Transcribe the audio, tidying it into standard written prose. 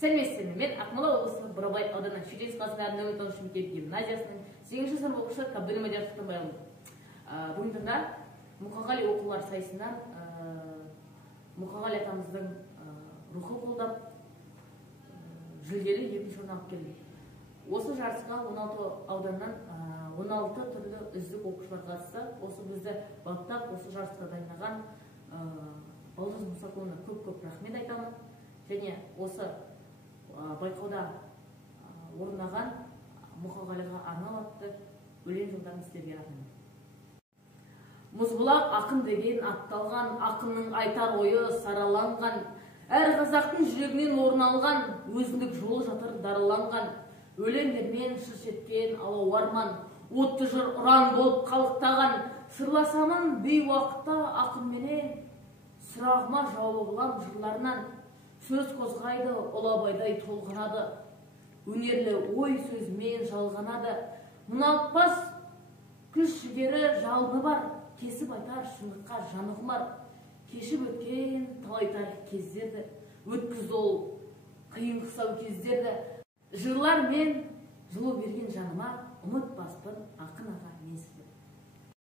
Сәлеметсіздер, мен Ақмола облысы Бурабай ауданы Шүйдес қаласындағы нөмір 9 мектеп гимназиясының 8-ші сынып оқушысы Қабдөлмадияр Сұлтанбайұлы. Бүгін таңда Мұқағали оқулар сайысынан Мұқағали атамыздың рухы қолдап жүлделі екінші орын алып келді. Осы жарысқа 16 ауданнан 16 түрлі үздік оқушылар қатысты. Осы бізді баптап, осы жарысқа дайындаған Балжыз Мұсақұлына көп рахмет айтамын. Және осы байқауда орындаған Мұқағалиға арналатты өлең жолдарын сіздерге арнаймын. Мұзбұлақ ақын деген атталған, ақынның айтар ойы сараланған, әр қазақтың жүрегінен орын алған, өзіндік жолы жатыр дараланған, өлеңдермен шыр шеткен алау арман, отты жыр ұран болып қалықтаған, сырласамын бей уақытта ақынменен, сұрағыма жауабы болам жырларынан, сөз қозғайды ұлабайдай толғанады, өнерлі ой сөзімен жалғанады, мұналтпас күш жігері жалыны бар, кесіп айтар шындыққа жаны құмар, кешіп өткен талай тарих кездерді, өткізді ол қиын қыстау кездерді, жырлар мен жылу берген жаныма, ұмытпаспын ақын аға мен.